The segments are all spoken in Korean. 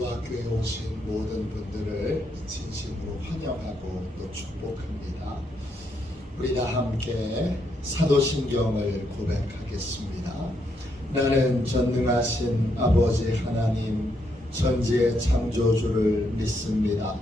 기도학교에 오신 모든 분들을 진심으로 환영하고 또 축복합니다. 우리 다 함께 사도신경을 고백하겠습니다. 나는 전능하신 아버지 하나님 천지의 창조주를 믿습니다.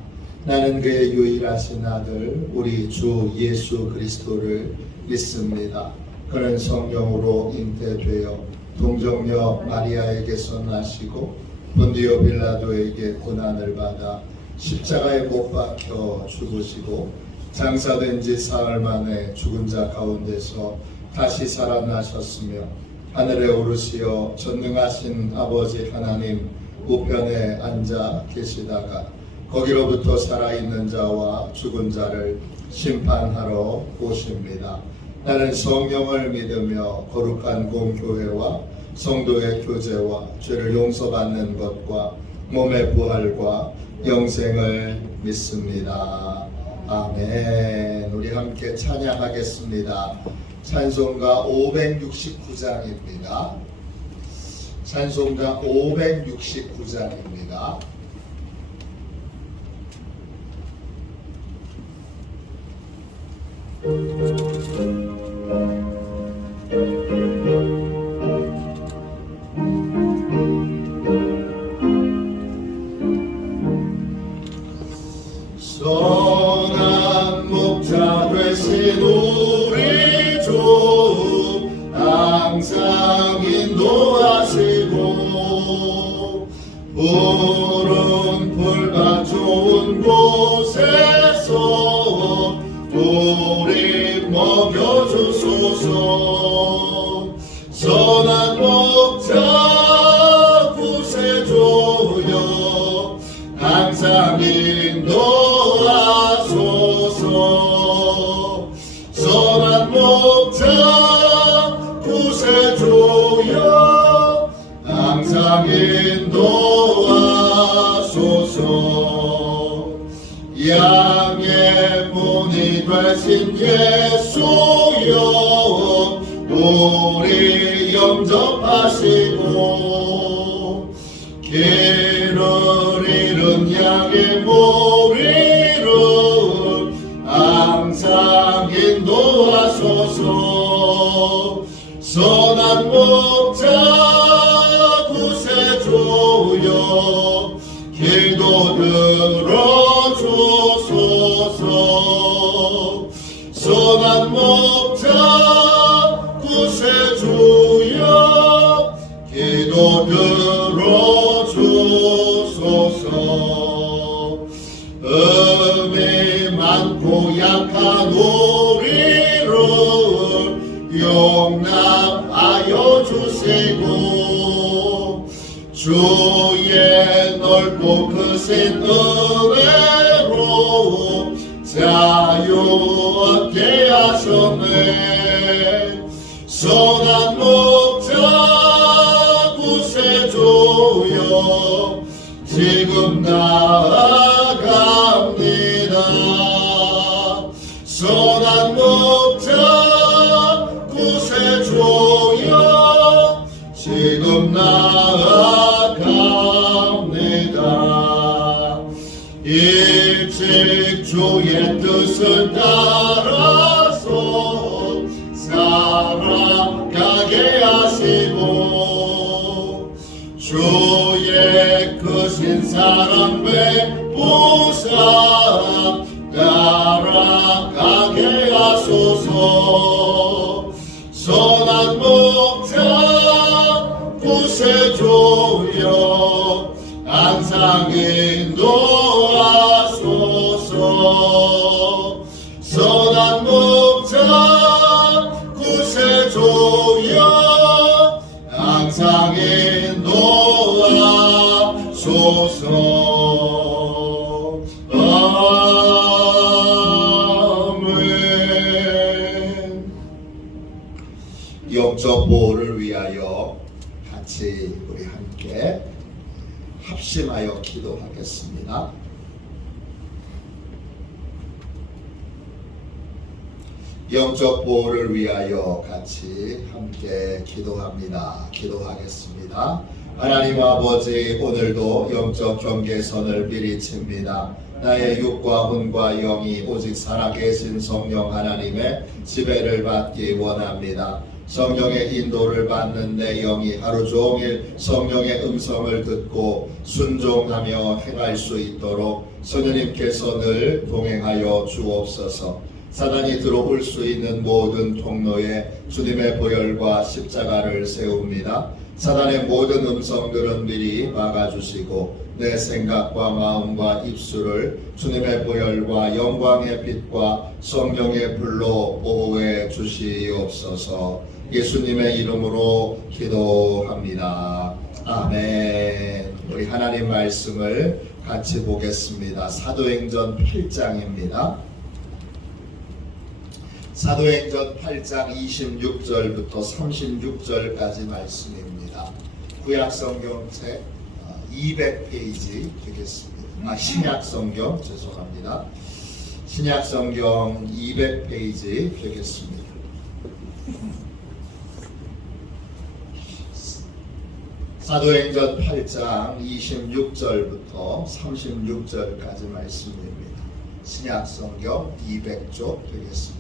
나는 그의 유일하신 아들 우리 주 예수 그리스도를 믿습니다. 그는 성령으로 잉태되어 동정녀 마리아에게서 나시고 본디오 빌라도에게 고난을 받아 십자가에 못 박혀 죽으시고 장사된 지 사흘 만에 죽은 자 가운데서 다시 살아나셨으며 하늘에 오르시어 전능하신 아버지 하나님 우편에 앉아 계시다가 거기로부터 살아있는 자와 죽은 자를 심판하러 오십니다. 나는 성령을 믿으며 거룩한 공교회와 성도의 교제와 죄를 용서받는 것과 몸의 부활과 영생을 믿습니다. 아멘. 우리 함께 찬양하겠습니다. 찬송가 569장입니다. 찬송가 569장입니다. 선한 목자 되신 우리 주 항상 인도하시고 푸른 풀밭 좋은 곳에서 우리 먹여주소서. 선한 목자 구세주여 항상 인도하소서. 선한 목자 구세주여 항상 인도하소서. 양의 문이 되신 예수여 우리 영접하시고 길을 잃은 양의 머리를 항상 인도하소서. 선한 목자 구세주여 길도 들어주소서. 선한 목자 구세주여 기도 들어주소서. 음이 많고 약한 우리를 용납하여 주시고 주의 넓고 크신 은혜로 자유 얻게 하셨네. 선한 목자 구세주여 지금 나아갑니다. 선한 목자 구세주여 지금 나아갑니다. 일찍 주의 뜻을 따라서 살아가게 하시고 주의 크신 사랑의 보상 따라가게 하소서. 선한 목자 구세주여 항상 인도하소서. 선한 목자 구세주여 항상 인도하소서. 아멘. 영적 보호를 위하여 같이 우리 함께 합심하여 기도하겠습니다. 영적 보호를 위하여 같이 함께 기도하겠습니다. 하나님 아버지, 오늘도 영적 경계선을 미리 칩니다. 나의 육과魂과 영이 오직 살아계신 성령 하나님의 지배를 받기 원합니다. 성령의 인도를 받는 내 영이 하루 종일 성령의 음성을 듣고 순종하며 행할 수 있도록 성령님께서 늘 동행하여 주옵소서. 사단이 들어올 수 있는 모든 통로에 주님의 보혈과 십자가를 세웁니다. 사단의 모든 음성들은 미리 막아주시고 내 생각과 마음과 입술을 주님의 보혈과 영광의 빛과 성령의 불로 보호해 주시옵소서. 예수님의 이름으로 기도합니다. 아멘. 우리 하나님 말씀을 같이 보겠습니다. 사도행전 8장입니다. 사도행전 8장 26절부터 36절까지 말씀입니다. 구약성경책 200페이지 되겠습니다. 신약성경 죄송합니다. 신약성경 200페이지 되겠습니다. 사도행전 8장 26절부터 36절까지 말씀입니다. 신약성경 200쪽 되겠습니다.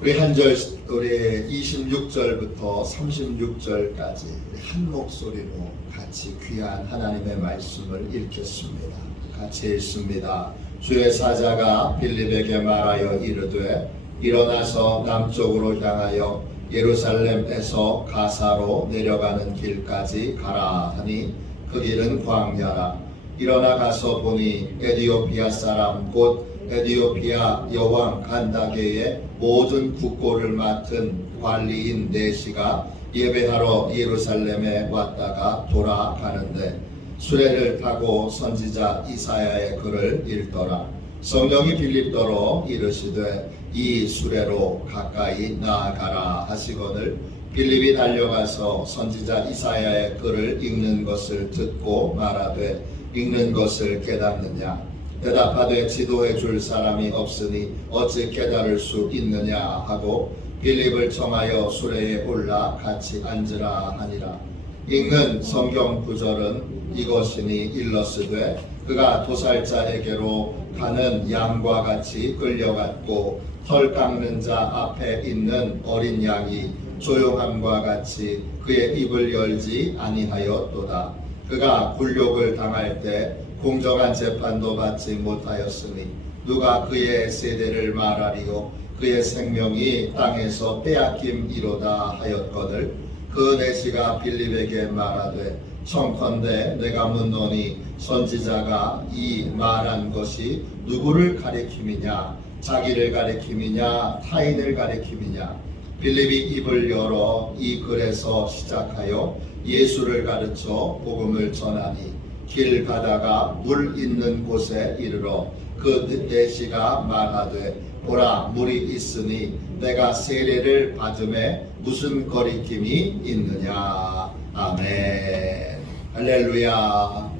우리 26절부터 36절까지 한 목소리로 같이 귀한 하나님의 말씀을 읽겠습니다. 같이 읽습니다. 주의 사자가 빌립에게 말하여 이르되 일어나서 남쪽으로 향하여 예루살렘에서 가사로 내려가는 길까지 가라 하니 그 길은 광야라. 일어나 가서 보니 에디오피아 사람 곧 에디오피아 여왕 간다게의 모든 국고를 맡은 관리인 네시가 예배하러 예루살렘에 왔다가 돌아가는데 수레를 타고 선지자 이사야의 글을 읽더라. 성령이 빌립더러 이르시되 이 수레로 가까이 나아가라 하시거늘 빌립이 달려가서 선지자 이사야의 글을 읽는 것을 듣고 말하되 읽는 것을 깨닫느냐? 대답하되 지도해 줄 사람이 없으니 어찌 깨달을 수 있느냐 하고 빌립을 청하여 수레에 올라 같이 앉으라 하니라. 읽는 성경 구절은 이것이니 일러스되 그가 도살자에게로 가는 양과 같이 끌려갔고 털 깎는 자 앞에 있는 어린 양이 조용함과 같이 그의 입을 열지 아니하였도다. 그가 굴욕을 당할 때 공정한 재판도 받지 못하였으니 누가 그의 세대를 말하리요? 그의 생명이 땅에서 빼앗김이로다 하였거늘 그 네시가 빌립에게 말하되 청컨대 내가 묻노니 선지자가 이 말한 것이 누구를 가리킴이냐? 자기를 가리킴이냐? 타인을 가리킴이냐? 빌립이 입을 열어 이 글에서 시작하여 예수를 가르쳐 복음을 전하니 길 가다가 물 있는 곳에 이르러 그 네시가 말하되 보라 물이 있으니 내가 세례를 받음에 무슨 거리낌이 있느냐. 아멘. 할렐루야.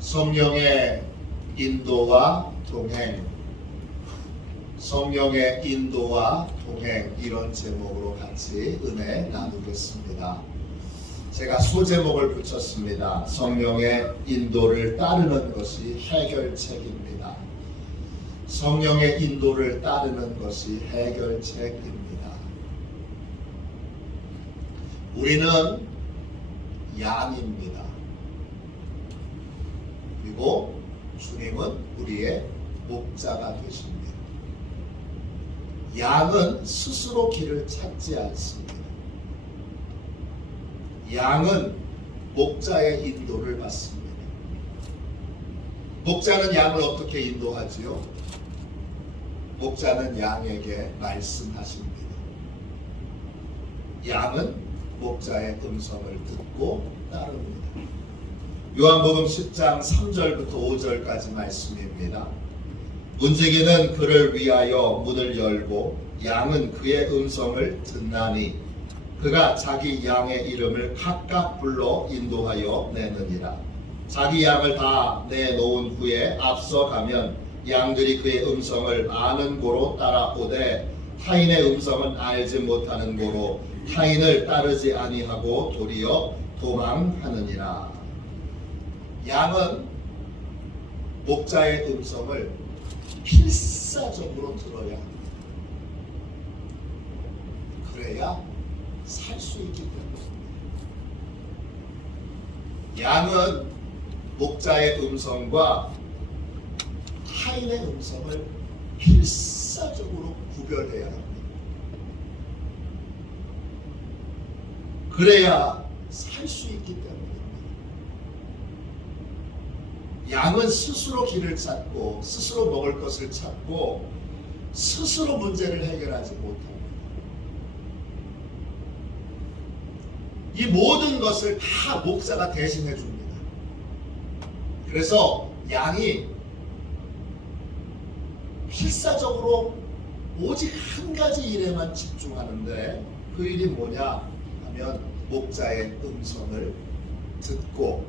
성령의 인도와 동행, 성령의 인도와 동행, 이런 제목으로 같이 은혜 나누겠습니다. 제가 소제목을 붙였습니다. 성령의 인도를 따르는 것이 해결책입니다. 성령의 인도를 따르는 것이 해결책입니다. 우리는 양입니다. 그리고 주님은 우리의 목자가 되십니다. 양은 스스로 길을 찾지 않습니다. 양은 목자의 인도를 받습니다. 목자는 양을 어떻게 인도하지요? 목자는 양에게 말씀하십니다. 양은 목자의 음성을 듣고 따릅니다. 요한복음 10장 3절부터 5절까지 말씀입니다. 문지기는 그를 위하여 문을 열고 양은 그의 음성을 듣나니 그가 자기 양의 이름을 각각 불러 인도하여 내느니라. 자기 양을 다 내놓은 후에 앞서가면 양들이 그의 음성을 아는 고로 따라오되 타인의 음성은 알지 못하는 고로 타인을 따르지 아니하고 도리어 도망하느니라. 양은 목자의 음성을 필사적으로 들어야 합니다. 그래야 살 수 있기 때문입니다. 양은 목자의 음성과 타인의 음성을 필사적으로 구별해야 합니다. 그래야 살 수 있기 때문입니다. 양은 스스로 길을 찾고 스스로 먹을 것을 찾고 스스로 문제를 해결하지 못합니다. 이 모든 것을 다 목자가 대신해 줍니다. 그래서 양이 필사적으로 오직 한 가지 일에만 집중하는데 그 일이 뭐냐 하면 목자의 음성을 듣고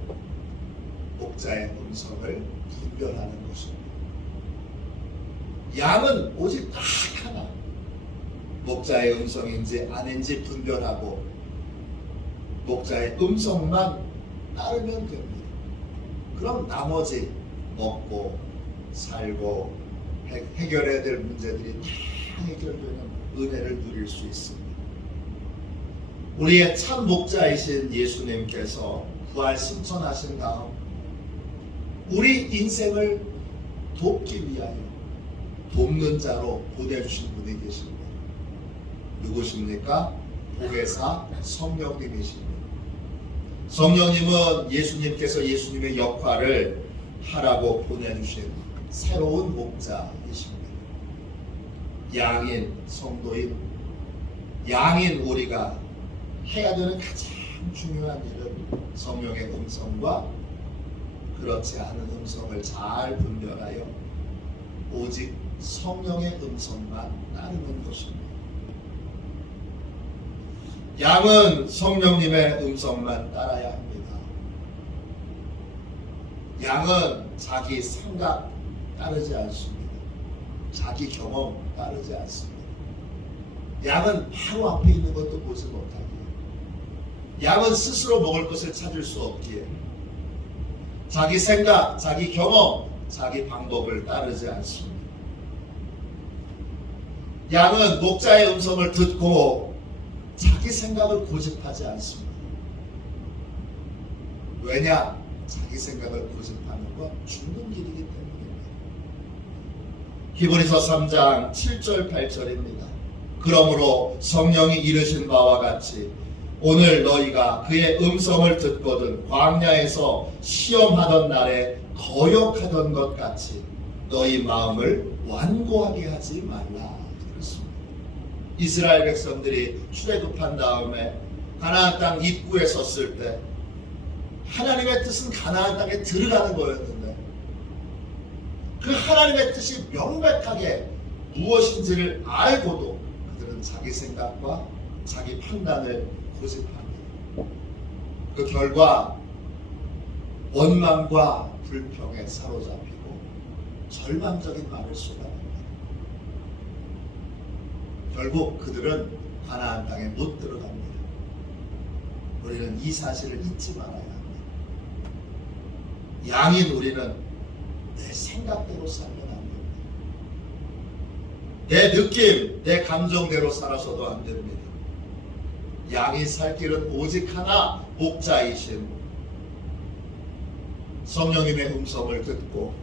목자의 음성을 분별하는 것입니다. 양은 오직 딱 하나, 목자의 음성인지 아닌지 분별하고 목자의 음성만 따르면 됩니다. 그럼 나머지 먹고 살고 해결해야 될 문제들이 다 해결되는 은혜를 누릴 수 있습니다. 우리의 참 목자이신 예수님께서 부활 승천하신 다음 우리 인생을 돕기 위하여 돕는 자로 보내주신 분이 계십니다. 누구십니까? 보혜사 성령님이십니다. 성령님은 예수님께서 예수님의 역할을 하라고 보내주신 새로운 목자이십니다. 양인 성도인 양인 우리가 해야 되는 가장 중요한 일은 성령의 음성과 그렇지 않은 음성을 잘 분별하여 오직 성령의 음성만 따르는 것입니다. 양은 성령님의 음성만 따라야 합니다. 양은 자기 생각 따르지 않습니다. 자기 경험 따르지 않습니다. 양은 바로 앞에 있는 것도 보지 못하기에, 양은 스스로 먹을 것을 찾을 수 없기에 자기 생각, 자기 경험, 자기 방법을 따르지 않습니다. 양은 목자의 음성을 듣고 자기 생각을 고집하지 않습니다. 왜냐? 자기 생각을 고집하는 건 죽는 길이기 때문입니다. 히브리서 3장 7절 8절입니다. 그러므로 성령이 이르신 바와 같이 오늘 너희가 그의 음성을 듣거든 광야에서 시험하던 날에 거역하던 것 같이 너희 마음을 완고하게 하지 말라. 그렇습니다. 이스라엘 백성들이 출애굽한 다음에 가나안 땅 입구에 섰을 때 하나님의 뜻은 가나안 땅에 들어가는 거였는데 그 하나님의 뜻이 명백하게 무엇인지를 알고도 그들은 자기 생각과 자기 판단을 고집합니다. 그 결과 원망과 불평에 사로잡히고 절망적인 말을 쏟아냅니다. 결국 그들은 가나안 땅에 못 들어갑니다. 우리는 이 사실을 잊지 말아야 합니다. 양인 우리는 내 생각대로 살면 안 됩니다. 내 느낌, 내 감정대로 살아서도 안 됩니다. 양이 살 길은 오직 하나, 목자이신 성령님의 음성을 듣고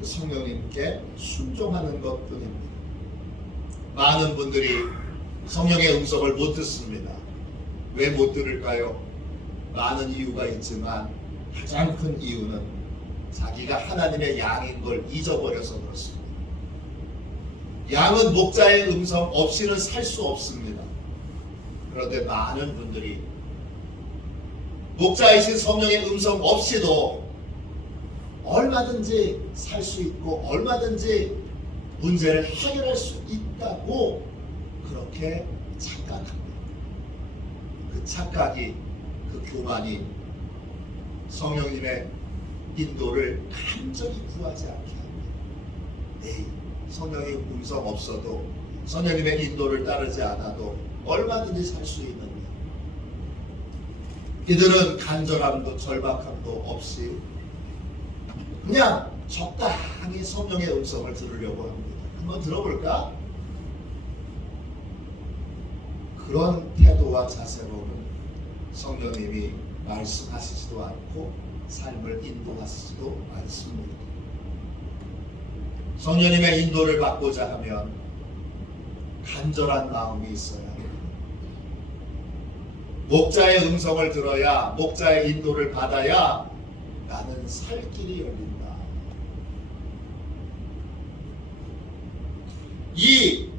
그 성령님께 순종하는 것뿐입니다. 많은 분들이 성령의 음성을 못 듣습니다. 왜 못 들을까요? 많은 이유가 있지만 가장 큰 이유는 자기가 하나님의 양인 걸 잊어버려서 그렇습니다. 양은 목자의 음성 없이는 살 수 없습니다. 그런데 많은 분들이 목자이신 성령의 음성 없이도 얼마든지 살 수 있고 얼마든지 문제를 해결할 수 있다고 그렇게 착각합니다. 그 착각이, 그 교만이 성령님의 인도를 간절히 구하지 않게 합니다. 네, 성령의 음성 없어도 성령님의 인도를 따르지 않아도 얼마든지 살 수 있는데 이들은 간절함도 절박함도 없이 그냥 적당히 성령의 음성을 들으려고 합니다. 한번 들어볼까? 그런 태도와 자세로는 성령님이 말씀하시지도 않고 삶을 인도하시지도 않습니다. 성령님의 인도를 받고자 하면 간절한 마음이 있어야 합니다. 목자의 음성을 들어야, 목자의 인도를 받아야 나는 살 길이 열린다. 이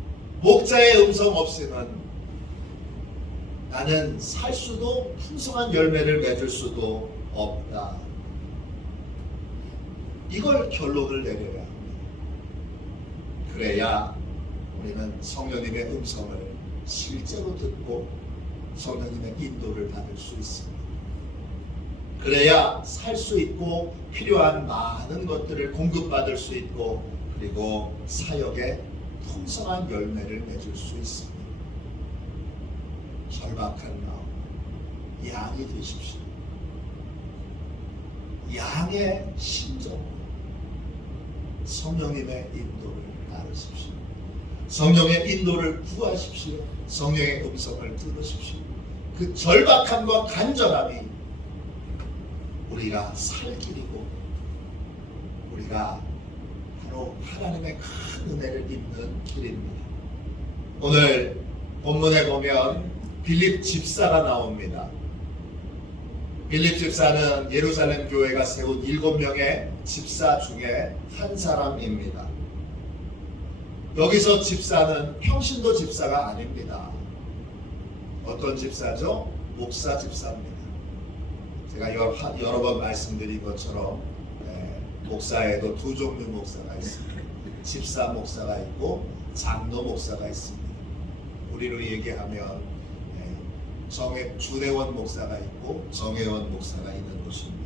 목자의 음성 없이는 나는 살 수도 풍성한 열매를 맺을 수도 없다. 이걸 결론을 내려야 합니다. 그래야 우리는 성령님의 음성을 실제로 듣고 성령님의 인도를 받을 수 있습니다. 그래야 살 수 있고 필요한 많은 것들을 공급받을 수 있고 그리고 사역에 풍성한 열매를 맺을 수 있습니다. 절박한 마음, 양이 되십시오. 양의 심정으로 성령님의 인도를 따르십시오. 성령의 인도를 구하십시오. 성령의 음성을 들으십시오. 그 절박함과 간절함이 우리가 살 길이고 우리가 바로 하나님의 큰 은혜를 입는 길입니다. 오늘 본문에 보면 빌립 집사가 나옵니다. 빌립 집사는 예루살렘 교회가 세운 7명의 집사 중에 한 사람입니다. 여기서 집사는 평신도 집사가 아닙니다. 어떤 집사죠? 목사 집사입니다. 제가 여러 번 말씀드린 것처럼 목사에도 두 종류 목사가 있습니다. 집사 목사가 있고 장로 목사가 있습니다. 우리로 얘기하면 주내원 목사가 있고 정회원 목사가 있는 것입니다.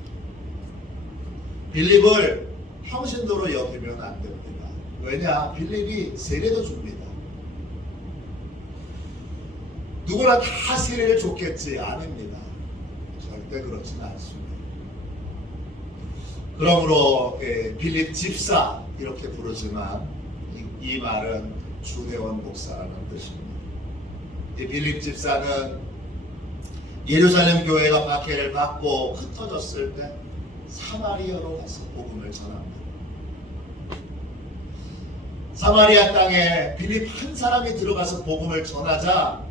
빌립을 평신도로 여기면 안 됩니다. 왜냐? 빌립이 세례도 줍니다. 누구나 다 세례를 줬겠지? 아닙니다. 절대 그렇지는 않습니다. 그러므로 빌립 집사 이렇게 부르지만 이 말은 주내원 목사라는 뜻입니다. 이 빌립 집사는 예루살렘 교회가 박해를 받고 흩어졌을 때 사마리아로 가서 복음을 전합니다. 사마리아 땅에 빌립 한 사람이 들어가서 복음을 전하자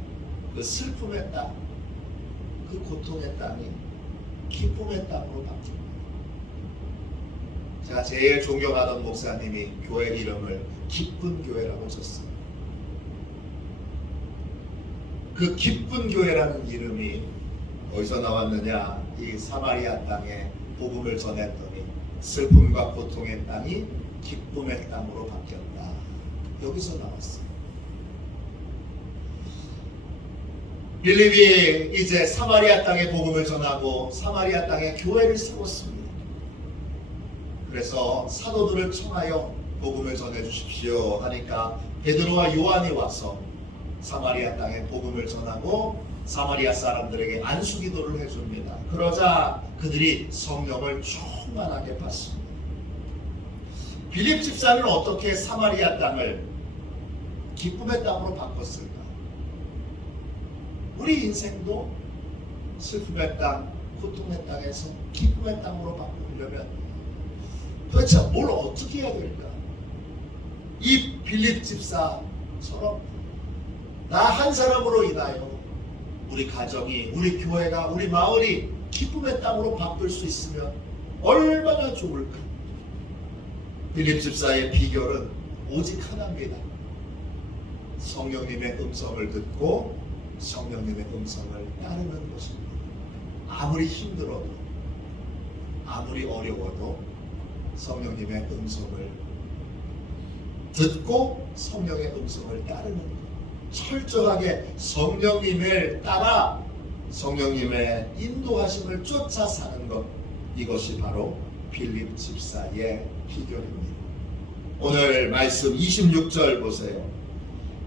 그 슬픔의 땅, 그 고통의 땅이 기쁨의 땅으로 바뀝니다. 제가 제일 존경하던 목사님이 교회 이름을 기쁜 교회라고 졌어요. 그 기쁜 교회라는 이름이 어디서 나왔느냐? 이 사마리아 땅에 복음을 전했더니 슬픔과 고통의 땅이 기쁨의 땅으로 바뀌었다. 여기서 나왔어요. 빌립이 이제 사마리아 땅에 복음을 전하고 사마리아 땅에 교회를 세웠습니다. 그래서 사도들을 청하여 복음을 전해 주십시오 하니까 베드로와 요한이 와서 사마리아 땅에 복음을 전하고 사마리아 사람들에게 안수기도를 해줍니다. 그러자 그들이 성령을 충만하게 받습니다. 빌립 집사는 어떻게 사마리아 땅을 기쁨의 땅으로 바꿨을까? 우리 인생도 슬픔의 땅, 고통의 땅에서 기쁨의 땅으로 바꾸려면 도대체 뭘 어떻게 해야 될까? 이 빌립 집사처럼 나 한 사람으로 인하여 우리 가정이, 우리 교회가, 우리 마을이 기쁨의 땅으로 바꿀 수 있으면 얼마나 좋을까? 빌립 집사의 비결은 오직 하나입니다. 성령님의 음성을 듣고 성령님의 음성을 따르는 것입니다. 아무리 힘들어도 아무리 어려워도 성령님의 음성을 듣고 성령의 음성을 따르는 것. 철저하게 성령님을 따라 성령님의 인도하심을 쫓아 사는 것. 이것이 바로 빌립 집사의 비결입니다. 오늘 말씀 26절 보세요.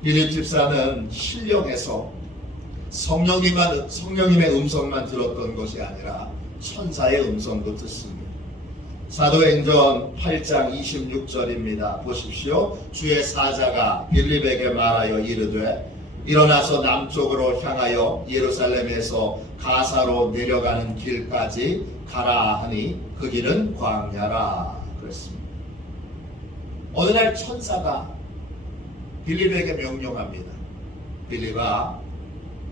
빌립 집사는 신령해서 성령님의 음성만 들었던 것이 아니라 천사의 음성도 듣습니다. 사도행전 8장 26절입니다. 보십시오. 주의 사자가 빌립에게 말하여 이르되 일어나서 남쪽으로 향하여 예루살렘에서 가사로 내려가는 길까지 가라 하니 그 길은 광야라 그랬습니다. 어느 날 천사가 빌립에게 명령합니다. 빌립아,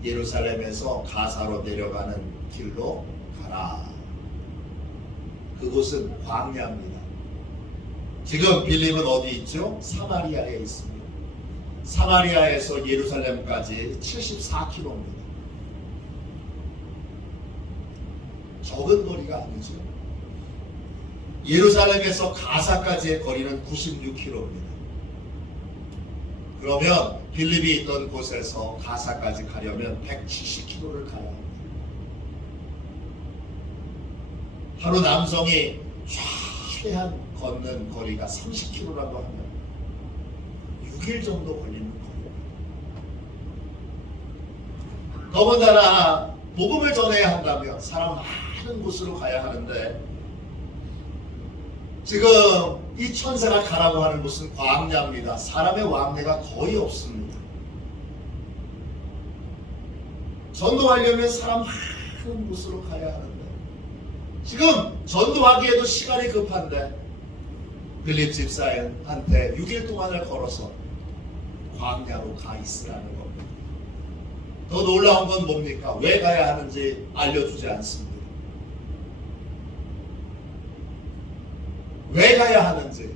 예루살렘에서 가사로 내려가는 길로 가라. 그곳은 광야입니다. 지금 빌립은 어디 있죠? 사마리아에 있습니다. 사마리아에서 예루살렘까지 74km입니다. 적은 거리가 아니죠. 예루살렘에서 가사까지의 거리는 96km입니다. 그러면 빌립이 있던 곳에서 가사까지 가려면 170km를 가야 합니다. 하루 남성이 최대한 걷는 거리가 30km라고 하면 6일 정도 걸리는 거리입니다. 더군다나 복음을 전해야 한다면 사람 많은 곳으로 가야 하는데 지금 이 천사가 가라고 하는 곳은 광야입니다. 사람의 왕래가 거의 없습니다. 전도하려면 사람 많은 곳으로 가야 하는데 지금 전도하기에도 시간이 급한데 빌립 집사한테 6일 동안을 걸어서 광야로 가 있으라는 겁니다. 더 놀라운 건 뭡니까? 왜 가야 하는지 알려주지 않습니다. 왜 가야 하는지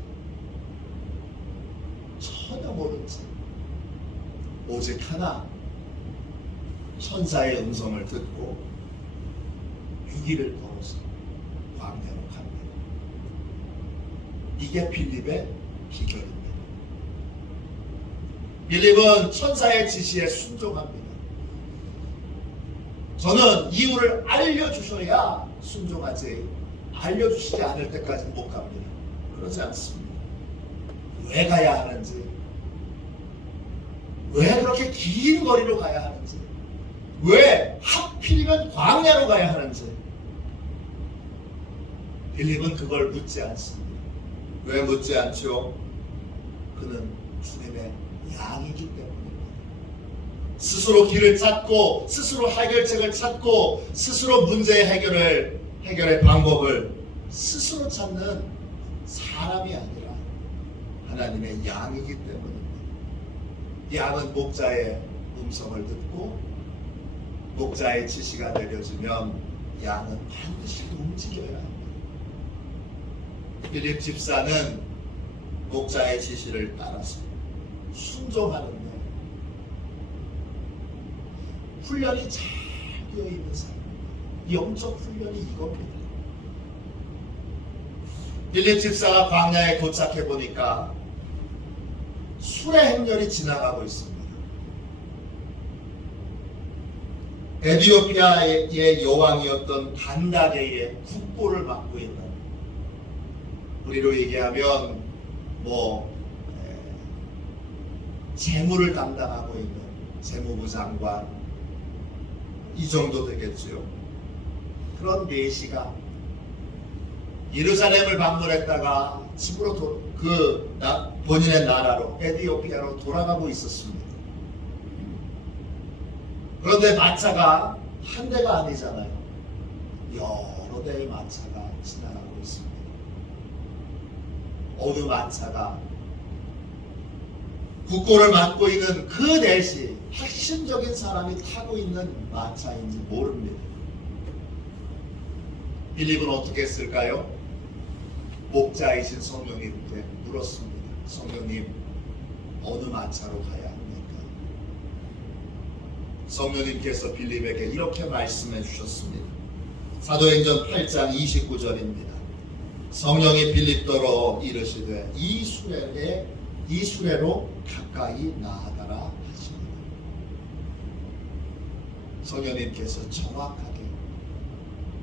전혀 모르지. 오직 하나, 천사의 음성을 듣고 6일을 걸어서 광야로 갑니다. 이게 빌립의 비결입니다. 빌립은 천사의 지시에 순종합니다. 저는 이유를 알려주셔야 순종하지 알려주시지 않을 때까지 못 갑니다. 그러지 않습니다. 왜 가야 하는지, 왜 그렇게 긴 거리로 가야 하는지, 왜 하필이면 광야로 가야 하는지 빌립은 그걸 묻지 않습니다. 왜 묻지 않죠? 그는 주님의 양이기 때문입니다. 스스로 길을 찾고 스스로 해결책을 찾고 스스로 문제 해결의 방법을 스스로 찾는 사람이 아니라 하나님의 양이기 때문입니다. 양은 목자의 음성을 듣고 목자의 지시가 내려지면 양은 반드시 움직여야 합니다. 빌립 집사는 목자의 지시를 따라서 순종하는데 훈련이 잘 되어 있는 사람, 영적 훈련이 이겁니다. 빌립 집사가 광야에 도착해 보니까 수레 행렬이 지나가고 있습니다. 에티오피아의 여왕이었던 간다게의 국보를 맡고 있는, 우리로 얘기하면 재무를 담당하고 있는 재무부 장관, 이 정도 되겠죠. 그런 내시가 예루살렘을 방문했다가 집으로 본인의 나라로 에티오피아로 돌아가고 있었습니다. 그런데 마차가 한 대가 아니잖아요. 여러 대의 마차가 지나가고 있습니다. 어느 마차가 국고를 맡고 있는 그 넷이 핵심적인 사람이 타고 있는 마차인지 모릅니다. 빌립은 어떻게 했을까요? 목자이신 성령님께 물었습니다. 성령님, 어느 마차로 가야 합니까? 성령님께서 빌립에게 이렇게 말씀해 주셨습니다. 사도행전 8장 29절입니다. 성령이 빌립더러 이르시되 이 수레로 가까이 나아가라 하십니다. 성령님께서 정확하게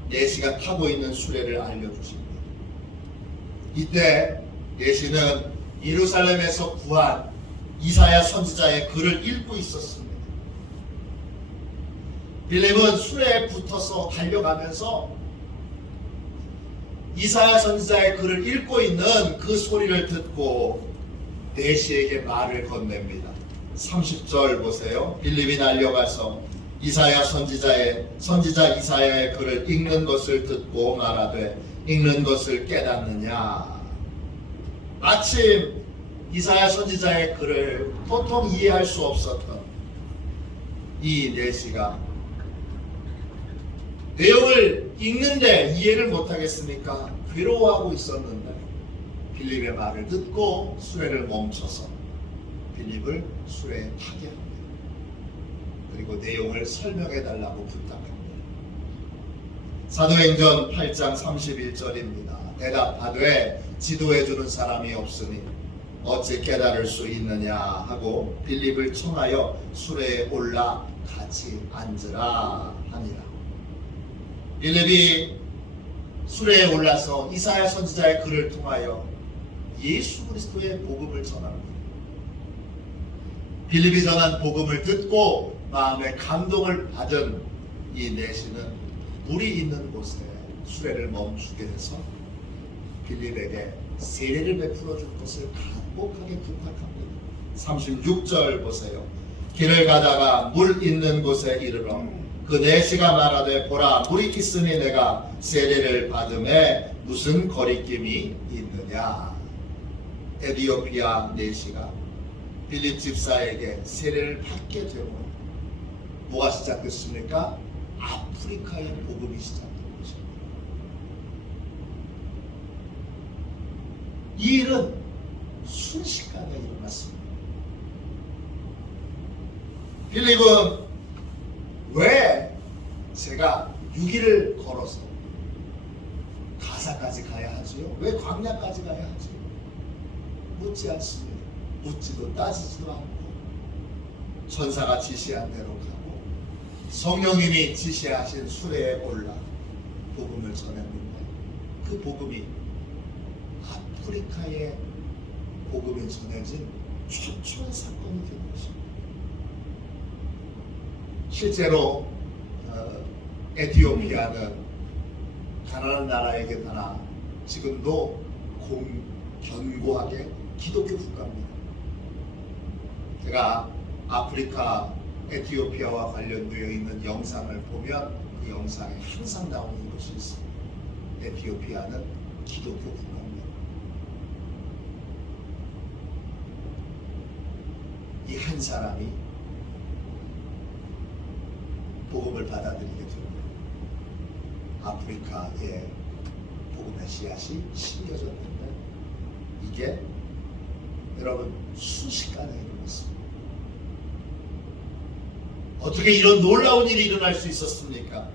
내시가 타고 있는 수레를 알려주십니다. 이때 내시는 예루살렘에서 구한 이사야 선지자의 글을 읽고 있었습니다. 빌립은 수레에 붙어서 달려가면서 이사야 선지자의 글을 읽고 있는 그 소리를 듣고 내시에게 말을 건넵니다. 30절 보세요. 빌립이 달려가서 이사야 선지자 이사야의 글을 읽는 것을 듣고 말하되 읽는 것을 깨닫느냐. 마침 이사야 선지자의 글을 도통 이해할 수 없었던 이 내시가 내용을 읽는데 이해를 못하겠으니까 괴로워하고 있었는데 빌립의 말을 듣고 수레를 멈춰서 빌립을 수레에 타게 합니다. 그리고 내용을 설명해 달라고 부탁합니다. 사도행전 8장 31절입니다. 대답하되 지도해 주는 사람이 없으니 어찌 깨달을 수 있느냐 하고 빌립을 청하여 수레에 올라 같이 앉으라 하니라. 빌립이 수레에 올라서 이사야 선지자의 글을 통하여 예수 그리스도의 복음을 전합니다. 빌립이 전한 복음을 듣고 마음에 감동을 받은 이 내시는 물이 있는 곳에 수레를 멈추게 해서 빌립에게 세례를 베풀어 줄 것을 간곡하게 부탁합니다. 36절 보세요. 길을 가다가 물 있는 곳에 이르러 그 내시가 말하되 보라 물이 있으니 내가 세례를 받음에 무슨 거리낌이 있느냐. 에디오피아 내시가 빌립 집사에게 세례를 받게 되고 뭐가 시작됐습니까? 아프리카의 복음이 시작된 것입니다. 이 일은 순식간에 일어났습니다. 빌립은 왜 제가 6일을 걸어서 가사까지 가야 하지요? 왜 광야까지 가야 하지요? 묻지 않습니다. 묻지도 따지지도 않고 천사가 지시한 대로 가고 성령님이 지시하신 수레에 올라 복음을 전했는데 그 복음이 아프리카의 복음이 전해진 최초의 사건이 된 것입니다. 실제로 에티오피아는 가난한 나라이긴 하나 지금도 견고하게 기독교 국가입니다. 제가 아프리카 에티오피아와 관련되어 있는 영상을 보면 그 영상에 항상 나오는 것이 있습니다. 에티오피아는 기독교 국가입니다. 이 한 사람이 복음을 받아들이게 됩니다. 아프리카의 복음의 씨앗이 심겨졌는데 이게 여러분 순식간에 일어났습니다. 어떻게 이런 놀라운 일이 일어날 수 있었습니까?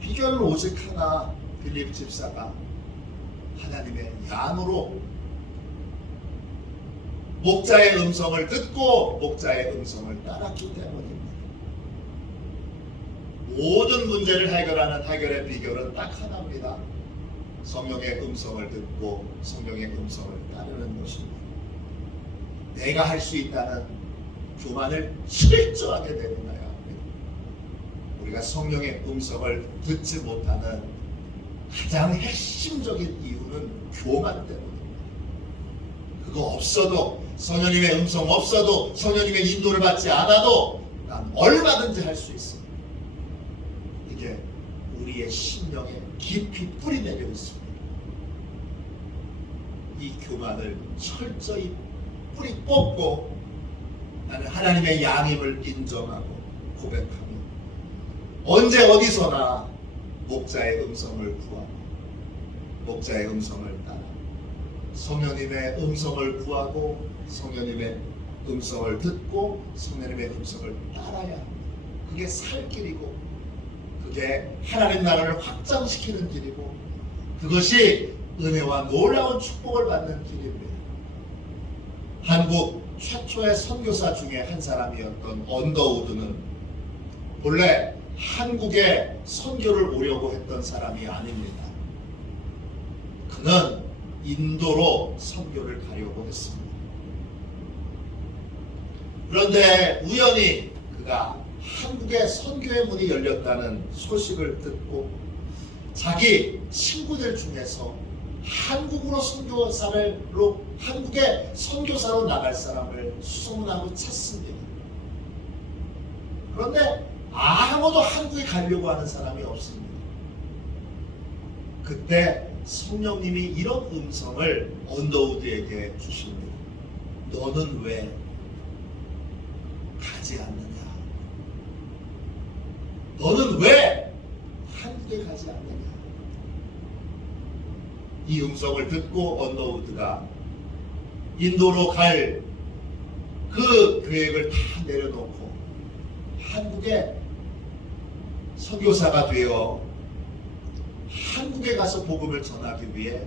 비결은 오직 하나, 빌립 집사가 하나님의 양으로 목자의 음성을 듣고 목자의 음성을 따랐기 때문입니다. 모든 문제를 해결하는 해결의 비결은 딱 하나입니다. 성령의 음성을 듣고 성령의 음성을 따르는 것입니다. 내가 할 수 있다는 교만을 철저하게 내려놔야 합니다. 우리가 성령의 음성을 듣지 못하는 가장 핵심적인 이유는 교만 때문입니다. 그거 없어도 성령님의 음성 없어도 성령님의 인도를 받지 않아도 난 얼마든지 할 수 있습니다. 이게 우리의 심령에 깊이 뿌리내려 있습니다. 이 교만을 철저히 뿌리 뽑고 나는 하나님의 양임을 인정하고 고백하며 언제 어디서나 목자의 음성을 구하고 목자의 음성을 따라 성령님의 음성을 구하고 성령님의 음성을 듣고 성령님의 음성을 따라야 합니다. 그게 살 길이고 그게 하나님 나라를 확장시키는 길이고 그것이 은혜와 놀라운 축복을 받는 길입니다. 한국 최초의 선교사 중에 한 사람이었던 언더우드는 본래 한국에 선교를 오려고 했던 사람이 아닙니다. 그는 인도로 선교를 가려고 했습니다. 그런데 우연히 그가 한국에 선교의 문이 열렸다는 소식을 듣고 자기 친구들 중에서 한국에 선교사로 나갈 사람을 수소문하고 찾습니다. 그런데 아무도 한국에 가려고 하는 사람이 없습니다. 그때 성령님이 이런 음성을 언더우드에게 주십니다. 너는 왜 가지 않느냐? 너는 왜 한국에 가지 않느냐? 이 음성을 듣고 언더우드가 인도로 갈 그 계획을 다 내려놓고 한국에 선교사가 되어 한국에 가서 복음을 전하기 위해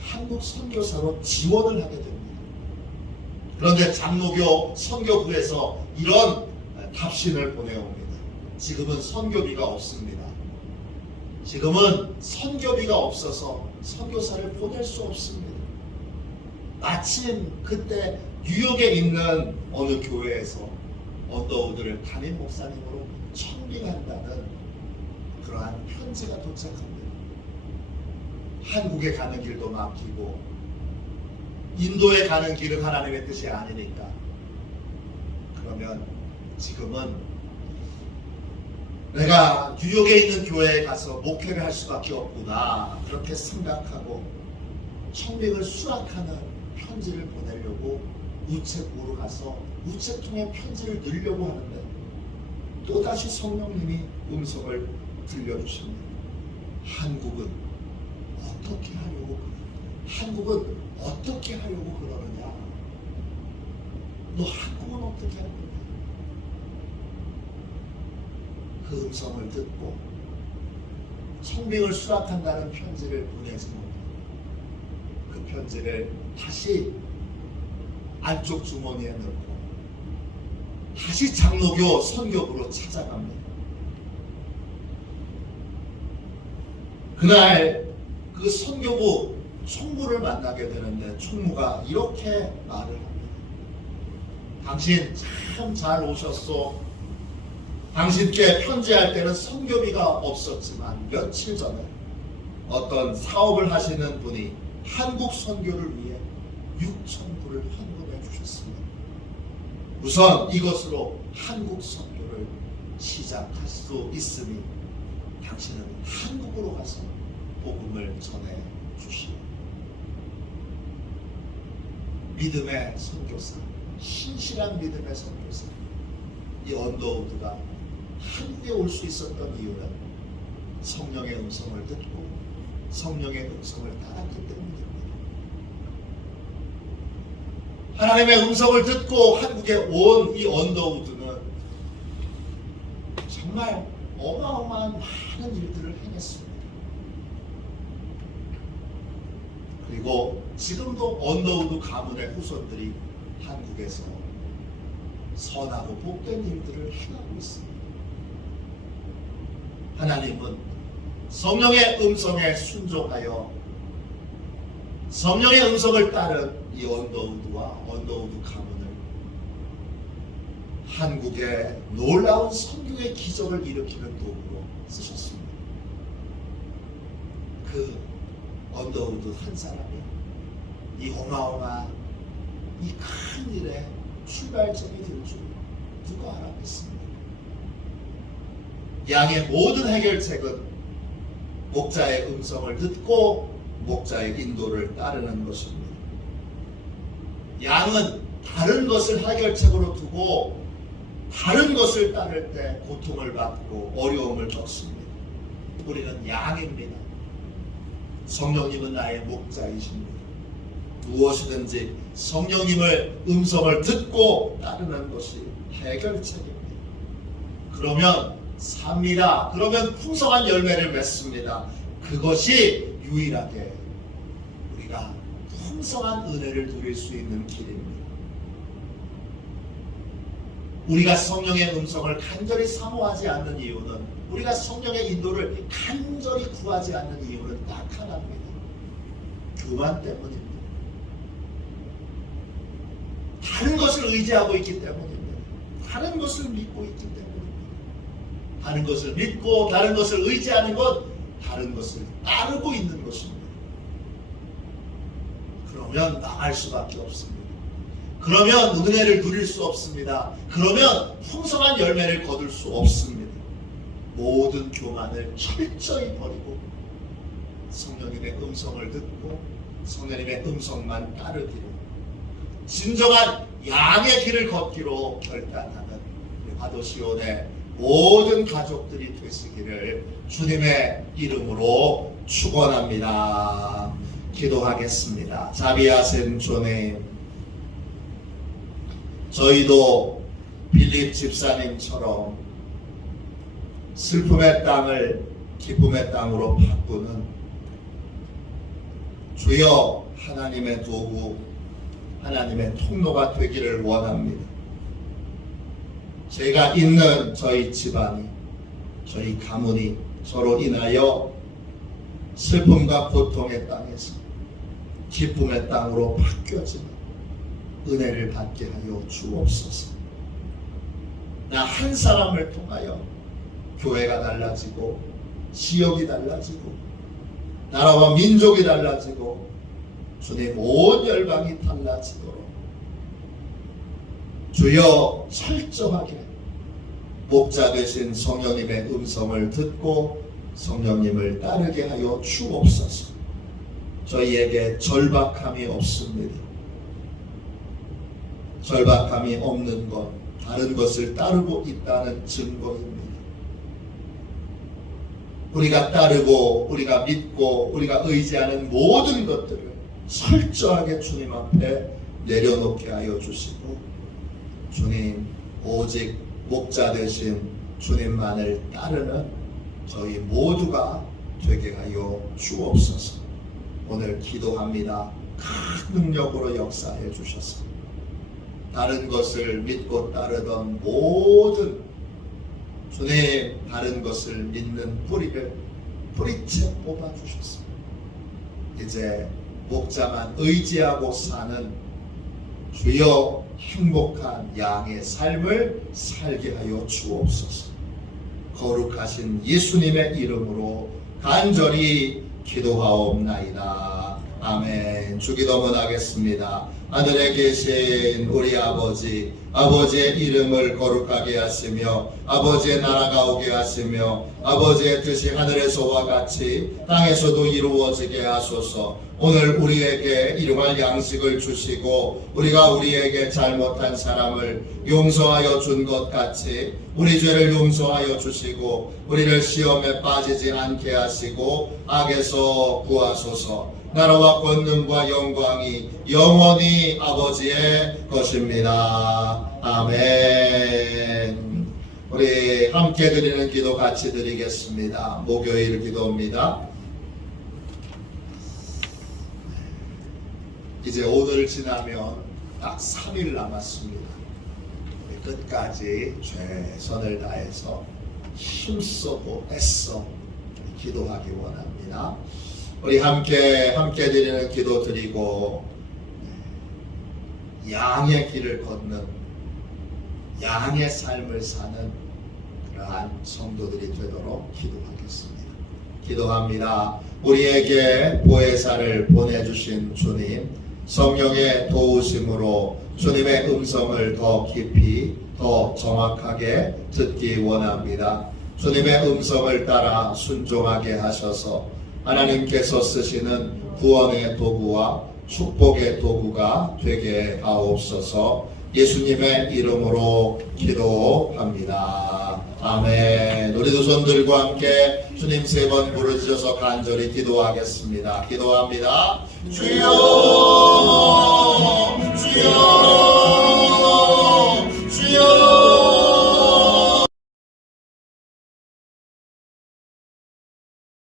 한국 선교사로 지원을 하게 됩니다. 그런데 장로교 선교부에서 이런 답신을 보내옵니다. 지금은 선교비가 없습니다. 지금은 선교비가 없어서 선교사를 보낼 수 없습니다. 마침 그때 뉴욕에 있는 어느 교회에서 언더우드를 담임 목사님으로 청빙한다는 그러한 편지가 도착합니다. 한국에 가는 길도 막히고 인도에 가는 길은 하나님의 뜻이 아니니까 그러면 지금은 내가 뉴욕에 있는 교회에 가서 목회를 할 수밖에 없구나 그렇게 생각하고 청빙을 수락하는 편지를 보내려고 우체국으로 가서 우체통에 편지를 넣으려고 하는데 또다시 성령님이 음성을 들려주십니다. 한국은 어떻게 하려고 그러느냐? 너 한국은 어떻게 할 거냐? 그 음성을 듣고 청빙을 수락한다는 편지를 보내서 그 편지를 다시 안쪽 주머니에 넣고 다시 장로교 선교부로 찾아갑니다. 그날 그 선교부 총무를 만나게 되는데 총무가 이렇게 말을 합니다. 당신 참 잘 오셨소. 당신께 편지할 때는 선교비가 없었지만 며칠 전에 어떤 사업을 하시는 분이 한국 선교를 위해 6,000불을 헌금해 주셨습니다. 우선 이것으로 한국 선교를 시작할 수 있으니 당신은 한국으로 가서 복음을 전해 주시오. 믿음의 선교사, 신실한 믿음의 선교사, 이 언더우드가 한국에 올 수 있었던 이유는 성령의 음성을 듣고 성령의 음성을 따랐기 때문입니다. 하나님의 음성을 듣고 한국에 온 이 언더우드는 정말 어마어마한 많은 일들을 행했습니다. 그리고 지금도 언더우드 가문의 후손들이 한국에서 선하고 복된 일들을 행하고 있습니다. 하나님은 성령의 음성에 순종하여 성령의 음성을 따른 이 언더우드와 언더우드 가문을 한국에 놀라운 선교의 기적을 일으키는 도구로 쓰셨습니다. 그 언더우드 한 사람이 이 어마어마한 이 큰 일에 출발점이 될 줄 누가 알았겠습니까? 양의 모든 해결책은 목자의 음성을 듣고 목자의 인도를 따르는 것입니다. 양은 다른 것을 해결책으로 두고 다른 것을 따를 때 고통을 받고 어려움을 겪습니다. 우리는 양입니다. 성령님은 나의 목자이십니다. 무엇이든지 성령님을 음성을 듣고 따르는 것이 해결책입니다. 그러면 삽니다. 그러면 풍성한 열매를 맺습니다. 그것이 유일하게 우리가 풍성한 은혜를 누릴 수 있는 길입니다. 우리가 성령의 음성을 간절히 사모하지 않는 이유는 우리가 성령의 인도를 간절히 구하지 않는 이유는 딱 하나입니다. 교만 때문입니다. 다른 것을 의지하고 있기 때문입니다. 다른 것을 믿고 있기 때문입니다. 다른 것을 믿고 다른 것을 의지하는 것, 다른 것을 따르고 있는 것입니다. 그러면 망할 수밖에 없습니다. 그러면 은혜를 누릴 수 없습니다. 그러면 풍성한 열매를 거둘 수 없습니다. 모든 교만을 철저히 버리고 성령님의 음성을 듣고 성령님의 음성만 따르기로, 진정한 양의 길을 걷기로 결단하는 바도시온의 모든 가족들이 되시기를 주님의 이름으로 축원합니다. 기도하겠습니다. 자비하신 주님, 저희도 빌립 집사님처럼 슬픔의 땅을 기쁨의 땅으로 바꾸는 주여 하나님의 도구, 하나님의 통로가 되기를 원합니다. 제가 있는 저희 집안이, 저희 가문이 서로 인하여 슬픔과 고통의 땅에서 기쁨의 땅으로 바뀌어지는 은혜를 받게 하여 주옵소서. 나 한 사람을 통하여 교회가 달라지고 지역이 달라지고 나라와 민족이 달라지고 주님 온 열방이 달라지도록 주여 철저하게 목자 되신 성령님의 음성을 듣고 성령님을 따르게 하여 주옵소서. 저희에게 절박함이 없습니다. 절박함이 없는 것, 다른 것을 따르고 있다는 증거입니다. 우리가 따르고 우리가 믿고 우리가 의지하는 모든 것들을 철저하게 주님 앞에 내려놓게 하여 주시고, 주님 오직 목자 되신 주님만을 따르는 저희 모두가 되게 하여 주옵소서. 오늘 기도합니다. 큰 능력으로 역사해 주셔서 다른 것을 믿고 따르던 모든 주님 다른 것을 믿는 뿌리를 뿌리채 뽑아 주셨습니다. 이제 목자만 의지하고 사는 주여 행복한 양의 삶을 살게 하여 주옵소서. 거룩하신 예수님의 이름으로 간절히 기도하옵나이다. 아멘. 주기도문 하겠습니다. 하늘에 계신 우리 아버지, 아버지의 이름을 거룩하게 하시며 아버지의 나라가 오게 하시며 아버지의 뜻이 하늘에서와 같이 땅에서도 이루어지게 하소서. 오늘 우리에게 일용할 양식을 주시고 우리가 우리에게 잘못한 사람을 용서하여 준 것 같이 우리 죄를 용서하여 주시고 우리를 시험에 빠지지 않게 하시고 악에서 구하소서. 나라와 권능과 영광이 영원히 아버지의 것입니다. 아멘. 우리 함께 드리는 기도 같이 드리겠습니다. 목요일 기도입니다. 이제 오늘 지나면 딱 3일 남았습니다. 끝까지 최선을 다해서 힘쓰고 애써 기도하기 원합니다. 우리 함께 드리는 기도 드리고 양의 길을 걷는 양의 삶을 사는 그러한 성도들이 되도록 기도하겠습니다. 기도합니다. 우리에게 보혜사를 보내주신 주님, 성령의 도우심으로 주님의 음성을 더 깊이 더 정확하게 듣기 원합니다. 주님의 음성을 따라 순종하게 하셔서 하나님께서 쓰시는 구원의 도구와 축복의 도구가 되게 하옵소서. 예수님의 이름으로 기도합니다. 아멘. 우리 두 손 들고 함께 주님 3번 부르짖어서 간절히 기도하겠습니다. 기도합니다. 주여